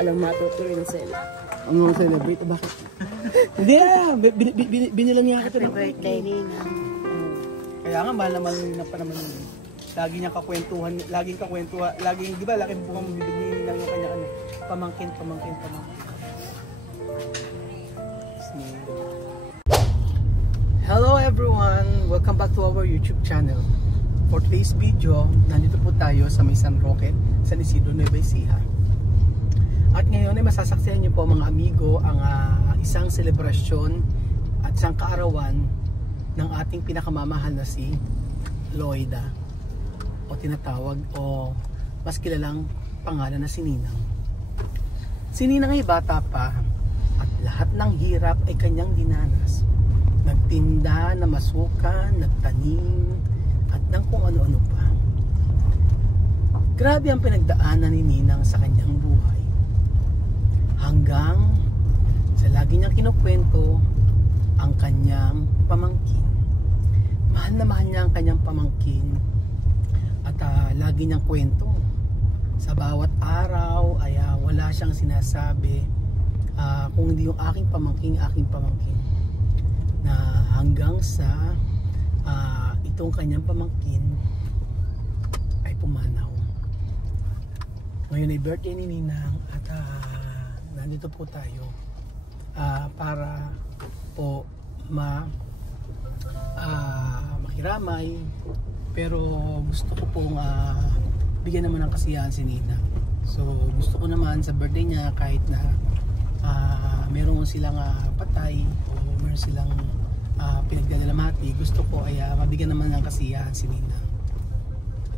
Alam matutuloy na sila. Ano ang celebrate? Bakit? Hindi na! Binilang niya ako. Happy birthday, Nina. Kaya nga, mahal naman na pa naman yun. Lagi niya kakwentuhan, laging kakwentuhan, laging, di ba, laki bukang bibigyan lang yung kanya, pamangkin. Hello everyone! Welcome back to our YouTube channel. For today's video, nandito po tayo sa may San Roque, San Isidro, Nueva Ecija. At ngayon ay masasaksihan niyo po mga amigo ang isang selebrasyon at isang kaarawan ng ating pinakamamahal na si Loida, o tinatawag o mas kilalang pangalan na si Ninang. Si Ninang ay bata pa at lahat ng hirap ay kanyang dinanas. Nagtinda na masukan, nagtanim at ng kung ano-ano pa. Grabe ang pinagdaanan ni Ninang sa kanyang buhay. Hanggang sa lagi niyang kinukwento ang kanyang pamangkin. Mahal na mahal niya ang kanyang pamangkin at lagi niyang kwento. Sa bawat araw ay wala siyang sinasabi kung hindi yung aking pamangkin na hanggang sa itong kanyang pamangkin ay pumanaw. Ngayon ay birthday ni Ninang at nandito po tayo para po makiramay, pero gusto ko pong bigyan naman ng kasiyahan si Ninang. So gusto ko naman sa birthday niya, kahit na meron silang patay o meron silang pinagdadalamati, gusto ko ay mabigyan naman ng kasiyahan si Ninang.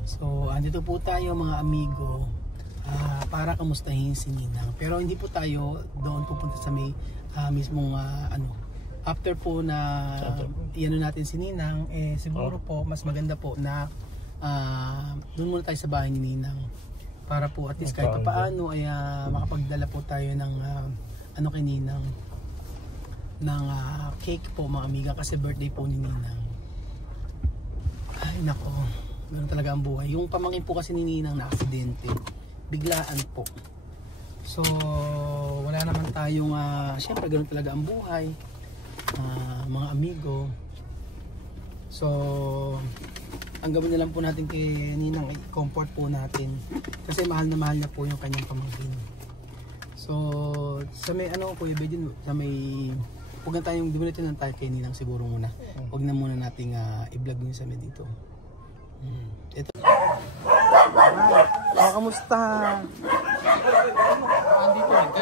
So andito po tayo mga amigo para kamustahin si Ninang, pero hindi po tayo doon pupunta sa may mismong after po na iano natin si Ninang, siguro po mas maganda po na doon muna tayo sa bahay ni Ninang para po at least kahit paano ay makapagdala po tayo ng kay Ninang ng cake po mga amiga, kasi birthday po ni Ninang. Ay nako, ganoon talaga ang buhay. Yung pamangkin po kasi ni Ninang na aksidente, biglaan po. So wala naman tayong syempre ganoon talaga ang buhay mga amigo. So ang gawin na lang po natin kay Ninang ay comfort po natin, kasi mahal na mahal niya po yung kanyang pamangkin. So sa may Kuya Bedin, sa may huwag na tayong dumunit ng tayo kay Ninang siguro muna. Huwag na muna nating i-vlog yun sa may dito. Ito. Kamusta?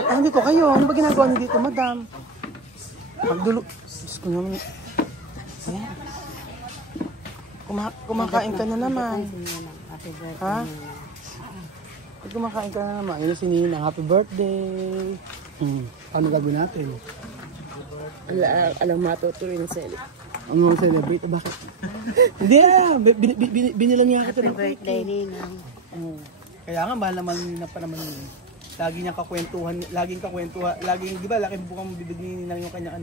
Andito kayo. Ano ba ginagawa niyo dito, madam? Pagdulo. Diyos ko naman. Kumakain ka na naman. Ha? Kumakain ka na naman. Yun si Ninang. Happy birthday. Paano gagawin natin? Alam matutuloy na sila. Ano ang celebrate? Bakit? Hindi na! Binilang niya ako. Happy birthday, Ninang. Kaya nga, mahal naman na pa naman yun. Lagi niyang kakwentuhan, laging, di ba, laki bukang bibigyan ni Ninang yung kanya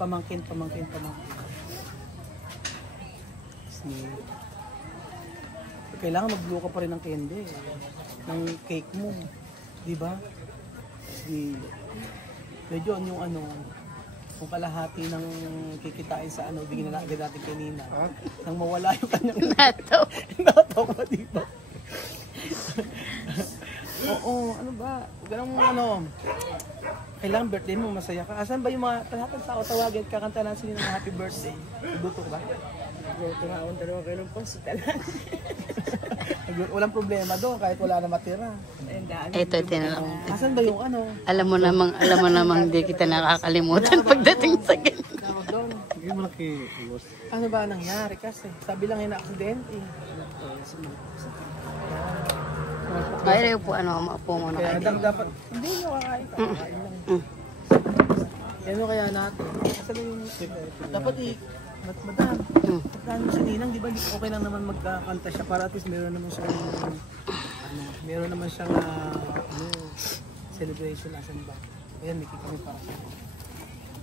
pamangkin. Kailangan mag-blow ka pa rin ng kende, ng cake mo, di ba? Medyo yung kung kalahati ng kikitain sa bigyan na agad natin kay Nina, nang mawala yung kanyang nataw ka dito. Oo, ano ba? Ganun kailangan birthday mo, masaya ka. Asan ba yung mga lahat sa tawagin, kakanta na sila ng happy birthday? Nagluto ka ba? Nagluto nga akong 2 kilong pansit talaga. Walang problema doon kahit wala na matira. Ito tinanong. Asan ba yung Alam mo namang hindi kita nakakalimutan pagdating sa ganyan. Ano ba nangyari kasi? Sabi lang yung aksidente. Ay, po maupo mo na kaya kayo. dapat hindi nyo kakain lang. Ano kaya natin? Asan yung dapat madam. Magkano si Ninang, di ba okay lang naman magkakanta siya para at least meron naman siyang meron naman siyang celebration. Asan ba? Ayan, may kikami para siya.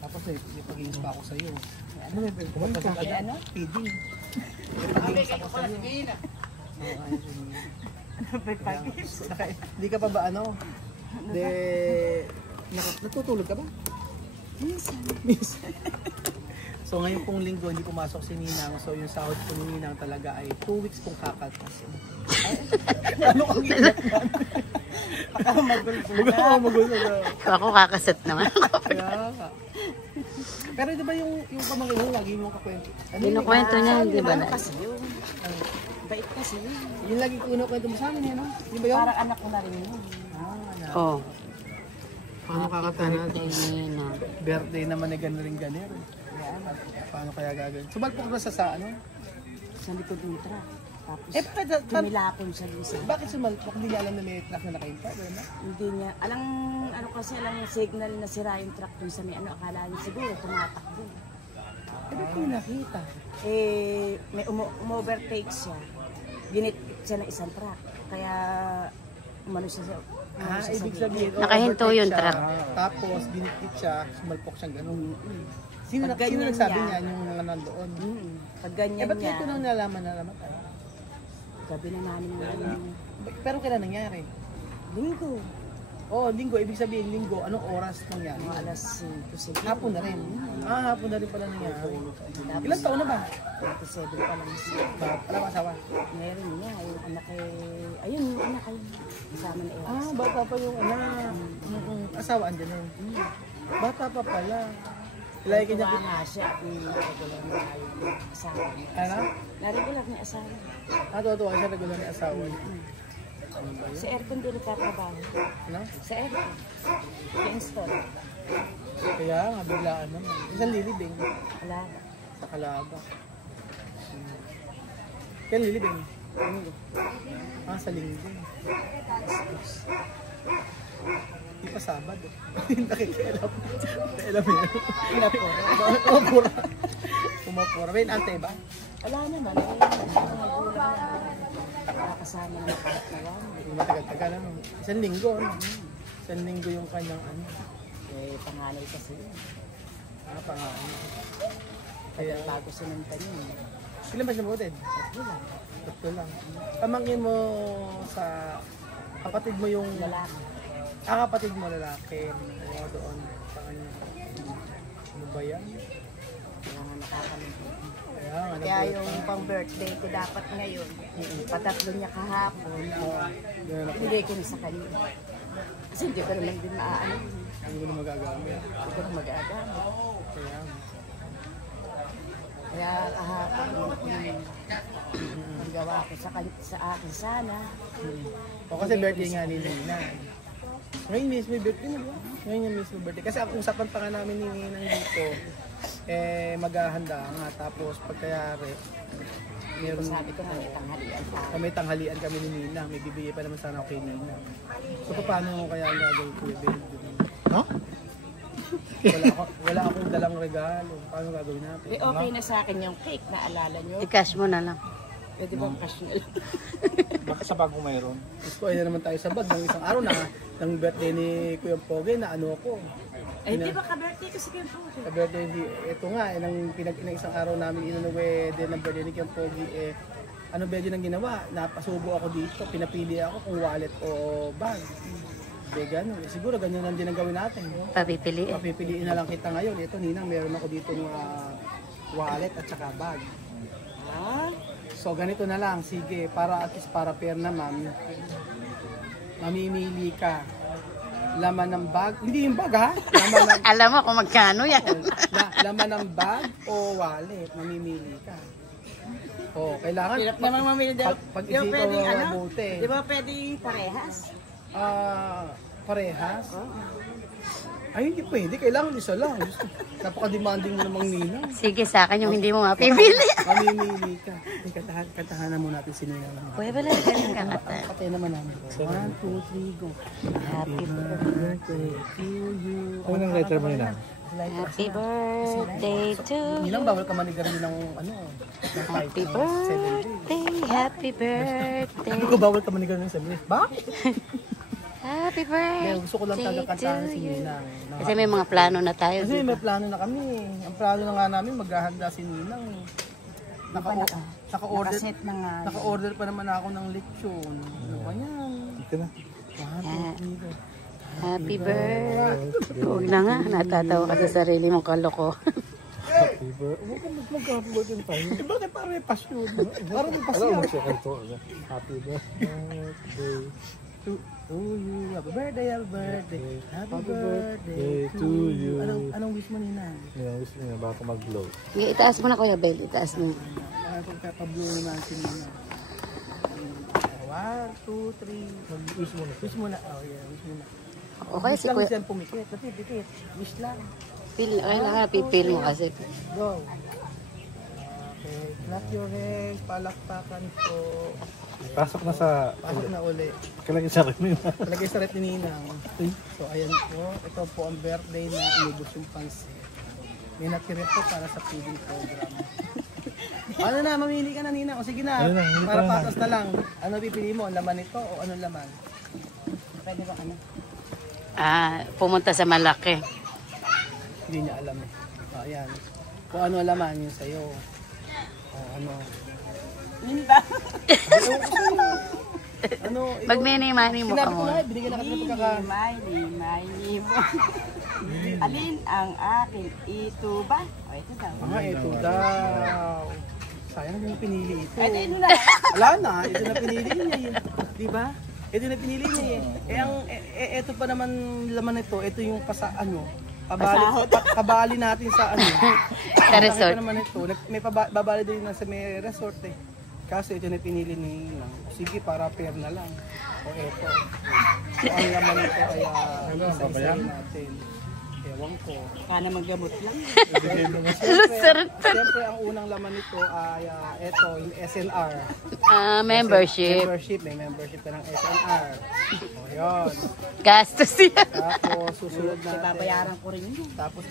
Tapos may pag-inis pa ako sa iyo. Ano may kumanta sa feeding. May pag-inis ako sa iyo. Hindi ka pa ba De, natutulog ka ba? Minsan. So ngayon pong linggo hindi pumasok si Ninang. So yung sahod po ni Ninang talaga ay 2 weeks pong kakaltas. Ano ang iyak man? Akala magulo na. Ako kakaset naman. Kaya. Pero di ba yung pamangkin mo lagi mong kakwento? Kinukwento niya, hindi ba na? Kasi yun. Bait kasi yun. Yung lagi kinukwento mo sa amin, no? Di ba yun? Parang anak ko na rin yun. Oh. Paano kakatahan? Nina. Birthday naman na ganir. Paano kaya gagawin? Sumalpok na sa ano? Sa likod ng truck. Tapos, Tumilapon siya dun sa... Bakit sumalpok? Hindi niya alam na may truck na nakaimpa, diba? Hindi niya. Alang signal na sira yung truck dun sa may ano. Akala niya siguro tumatakbo. Ba't ko nakita? May umovertake siya. Ginit siya ng isang truck. Kaya umano siya sa... Ibig sabihin, Nakahinto overtake yung siya, truck. Tapos, dinikit siya, sumalpok siyang gano'n. Sino Pag ganyan nagsabi niya, niya yung mga nandoon? Pag ganyan Ba't niya, ito nang nalaman na namatay? gabi na namin ng Pero kailan nangyari? linggo. Linggo. Ibig sabihin, linggo. Anong oras nangyari? Mga alas 5 siguro. Hapon na rin. Hapon na rin pala nangyari. Ilang taon na ba? 27 pa lang siya. Wala pa asawa? Meron niya, yung anak ayun, yung anak ay kasama na Ewas. Bata pa yung anak. Asawa andyan rin. Bata pa pala. Ilay kanya Tuwa nga siya, regular na yung asawa niya. Ano? Na-regular na asawa. Natutuwa siya regular na asawa niya. Sa aircon din nagtatrabaho. Ano? Sa aircon. I-install. Kaya nga, biglaan naman. Isang lilibing. Wala na. Sa Calaba. Kaya lilibing? Linggo. Sa linggo. Di pa Sabado. Nakikialam. Alam mo yun? Umapura. Umapura. May ante ba? Wala naman. Nakakasama na kahit na lang. Matagal-tagal ano. Isang linggo. Ano? Isang linggo yung kanyang ano. Panganay kasi yun. Pangalan. Kaya bago sinuntan yun. Ilan ba siya mabutid? Tatlo lang. Tatlo lang. Pamangkin mo sa kapatid mo yung... Lalaki. Kapatid mo lalaki. Doon sa kanya. Ano ba yan? Kaya nga nakakalimutan. Kaya yung pang birthday ko dapat ngayon. Patatlo niya kahapon. Hindi ko na sa kanya. Kasi hindi ko naman din maaano. Hindi mo na magagamit. Hindi ko na magagamit. Kaya kahapon ang gawa ko sa akin sana. O kasi birthday nga ni Nina. Ngayon mismo birthday na ba? Ngayon yung mismo birthday. Kasi ang usapan pa nga namin ni Ninang dito, maghahanda nga. Tapos pagkayari, meron... Sabi ko nga may tanghalian pa. May tanghalian kami ni Nina. May bibigay pa naman sana ako kay Nina. So paano kaya ang gagawin ko yung birthday? No? Wala akong dalang regalo. Paano gagawin natin? Okay na sa akin yung cake, naalala nyo? I-cash mo na lang. Pwede ba cash na lang? Baka sa bagong mayroon. Gusto ay na naman tayo sa bag ng isang araw na ng birthday ni Kuya Pogi na ano ako. Ay, di ba ka-birthday kasi kayo po? Sa birthday, ito nga, ng isang araw namin inunuwe din ng birthday ni Kuya Pogi, ano ba yun ang ginawa? Napasubo ako dito, pinapili ako kung wallet o bag. Hindi gano'n. Siguro ganyan lang din ang gawin natin. Papipiliin. Papipiliin na lang kita ngayon. Ito, Ninang, meron ako dito ng wallet at saka bag. So ganito na lang, sige, para at least para fair naman, mamimili ka. Laman ng bag, hindi yung bag ha? Laman ng, Alam mo kung magkano yan. laman ng bag o wallet, mamimili ka. Kailangan Naman mamili daw. pag-isipan mo mabuti. Di ba pwedeng parehas? Parehas? Ay, hindi pwede. Kailangan isa lang. Napaka-demanding mo namang Nina. Sige, sa akin yung hindi mo mapipili. Mamimili ka. Kantahan na muna natin si Nina. Kuya, wala ganyan kakata. Patay naman namin. 1, 2, 3, go. Happy birthday to you. Ano nang letter mo nila? Happy birthday to Nilang you. bawal ka manigarin ng ano. Happy birthday, happy birthday. Hindi ko bawal ka manigarin ng 7 days. Bakit? Happy birthday Gusto ko lang talaga kantahan to si you. Ninang. Kasi may mga plano na tayo. Kasi Diba? may plano na kami. Ang plano na nga namin, maghahanda si Ninang. Naka-order Nakaset na nga. Naka-order pa naman ako ng lechon. Ano ba yan? Ito na. 1, 2, 3, go. Happy birthday. Huwag na nga, natatawa ka sa sarili mong kaloko. Happy birthday. Huwag ka mag-happy birthday tayo. Bakit parang may pasyon? Parang may Alam pasyon. mo siya kanto. Happy birthday To you. Happy birthday, happy birthday. Happy birthday to you. Anong wish mo, Nina? Yan, gusto niya baka mag-glow. Sige, itaas mo na Kuya Bel, itaas mo. Pagkapablo naman si Nina. 1, 2, 3. Wish mo na. Wish mo na. Oh, yeah. Wish mo na. Okay, Wish si lang Kuya. siya pumikit. Napipikit. Wish lang. Kailangan pipil mo kasi. Go. Okay. Clap your hands. Palakpakan po. Pasok na sa... Pasok na uli. Kalagay sa rin mo yun. Palagay sa rep ni Ninang. So, ayan po. Ito po ang birthday na inubos yung pansit. May natira po para sa feeding program. Ano na, mamili ka na, Ninang. O sige na, Ayun na, hindi para pa na. patas na lang. Ano pipili mo? Ang laman nito o anong laman? Pwede ba ano? Pumunta sa malaki. Hindi niya alam eh. O, ayan. Kung ano ang laman yun sa'yo. O ano. Ano? Pag mini-money mo ka Sinabi ko mo. na, binigyan na kasi ng pagkaka... Miley mo. Alin ang akin? Ito ba? O, ito daw. Ito daw. Sayang na yung pinili ito. Ay, ito na. Wala na, ito na pinili niya eh. Di ba? Ito na pinili niya eh. Ito pa naman laman nito, ito yung ano, pabali natin sa ano. Sa resort. Nakita naman ito, may babali din na sa may resort eh. Kaso ito na pinili ni Nang. Sige, para pair na lang. O eto. So ang laman nito ay isa-isa natin. Ewan ko. Kana maggamot lang. Siyempre, ang unang laman nito ay ito, yung SNR. Membership. May membership ka ng SNR. O, yun. Gastos yan. Tapos, susunod natin. Babayaran ko rin yun. Tapos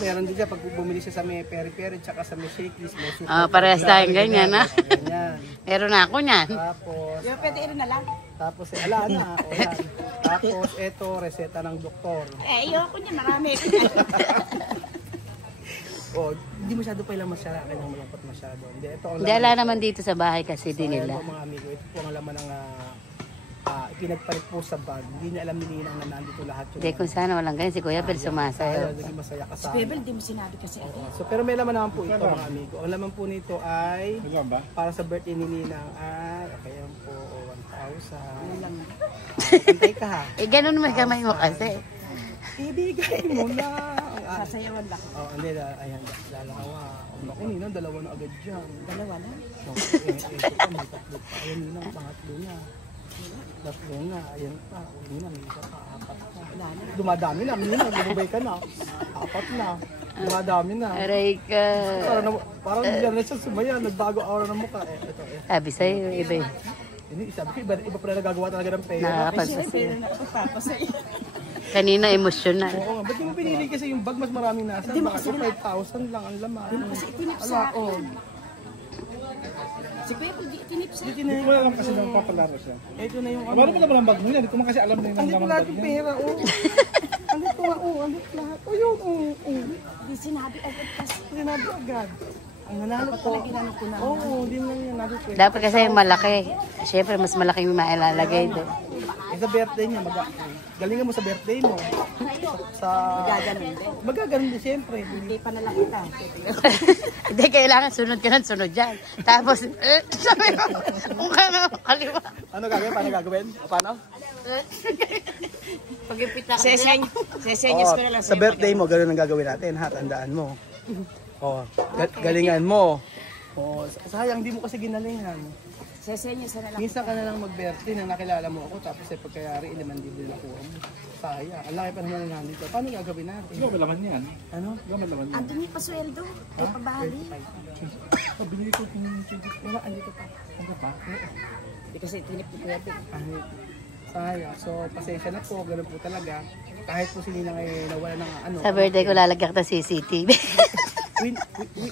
meron din siya, pag bumili siya sa may peri-peri, tsaka sa may shakies, may super. Parehas tayong ganyan, ha? Ganyan. Meron na ako niyan. Tapos, Yo, pwede rin na lang. tapos, ala na. O, yan. Tapos, ito, reseta ng doktor. Ayoko niya, marami. O, hindi masyado pa ilang masyara, kanyang malapot masyado. Hindi, ito ang Hindi, ala naman dito sa bahay kasi din Ayan nila. po mga amigo, ito po ang laman ng ipinagpalit po sa bag. Hindi niya alam ni Ninang na nandito lahat yun. Hindi, kung sana walang ganyan, si Kuya Bel sumasayaw. Naging masaya Si kasama. Bebel, di mo sinabi kasi ako. So, pero may laman naman po ito mga amigo. Ang laman po nito ay Nagawin ba? para sa birthday ni Ninang at okay yan po, 1,000. Ano lang. Antay ka ha. Ganun naman kamay mo kasi. Ibigay mo na. Sasayawan lang. Hindi, ayan, dalawa. Naku, Ninang, dalawa na agad dyan. Dalawa na. Ito pa, may tatlo pa. Ayan, Ninang, pangatlo na. Tatlo na, ayan pa. Ninang, may isa pa, apat pa. Dumadami na, Ninang, lumabay ka na. Apat na. Dumadami na. Aray ka. Parang bigyan na siya sumaya, nagbago aura ng mukha. Ito. Sabi sa'yo, iba eh. Sabi ko, iba pala nagagawa talaga ng pera. Nakakapagpasaya. Nakapagpapasaya. Kanina emotional. Oo, ba't mo pinili kasi yung bag mas maraming nasa? Baka 5,000 lang ang laman. Kasi itinip sa akin. Si Bebel, di itinip sa akin. Hindi ko alam kasi nang papalaro siya. Ito na yung ano. Ano pa naman ang bag mo niya? Hindi ko man kasi alam na yung Andito naman lahat bag yung niya. pera, oh. Andito nga, oh. Andito lahat. Oh, yun, oh. Di sinabi agad kasi. Sinabi agad. Ang nanalo ko. Oo, hindi lang yan. Dapat kasi yung malaki. Siyempre, mas malaki yung mailalagay doon. Sa birthday niya, galingan mo sa birthday mo. Sa Gaganon din. magaganon din siyempre. Hindi pa nalang kita. Hindi, kailangan sunod ka ng sunod dyan. Tapos, sabi mo, mukha nga kaliwa. Ano gagawin? Paano gagawin? Paano? Pag-ipita ka. Sesenyas ko na lang Sa birthday mo, gano'n ang gagawin natin, ha? Tandaan mo. Galingan mo. Sayang, di mo kasi ginalingan. Sesenyas na lang. Minsan ka na lang mag-birthday na nakilala mo ako, tapos pagkayari, 5,000 lang kuha mo. Sayang. Ang laki pa naman na nandito. Paano gagawin natin? Ikaw may laman yan. Ano? Ikaw may laman yan. Andun yung pasweldo. Ay, pabali. Binili ko yung Wala, andito pa. ano pa? Hindi kasi itinip ni Kuya Bel. Sayang. So, pasensya na po. Ganun po talaga. Kahit po si Ninang ay nawala ng ano. Sa birthday ko lalagyan kita CCTV.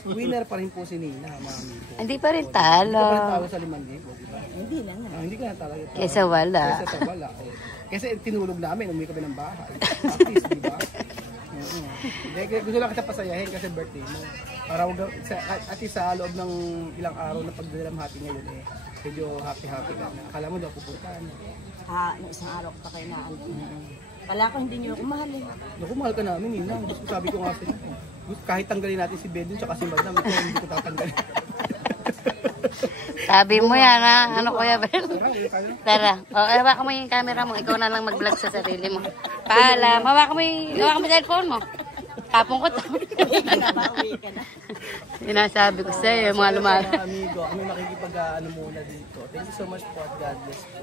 Winner pa rin po si Nina, mga amigo. Hindi pa rin Hindi ka pa rin talo. talo sa 5,000, di ba? Hindi lang nga. Hindi ka na talaga talo. Kesa wala. Kesa sa wala. Oh. Kasi tinulog namin, umuwi kami ng bahay. At least, di ba? Gusto lang kita pasayahin kasi birthday mo. Para wag, at least sa loob ng ilang araw na pagdalamhati ngayon medyo happy ka na. Akala mo daw pupuntahan. Nung isang araw ko pa kayo na Kala ko hindi niyo ako mahal eh. Naku, mahal ka namin, Nina. Gusto sabi ko nga sa'yo. Kahit tanggalin natin si Bedun tsaka si Madam, ito hindi ko tatanggalin. Sabi mo yan ha, ano Kuya Ben? Tara, hawakan mo yung camera mo, ikaw na lang mag-vlog sa sarili mo. Paalam, hawakan mo yung cellphone mo. Tapong ko to. Pinapauwi ka na. Sinasabi ko sa'yo, mga lumaga. Amigo, kami makikipag-ano muna dito. Thank you so much po at God bless po.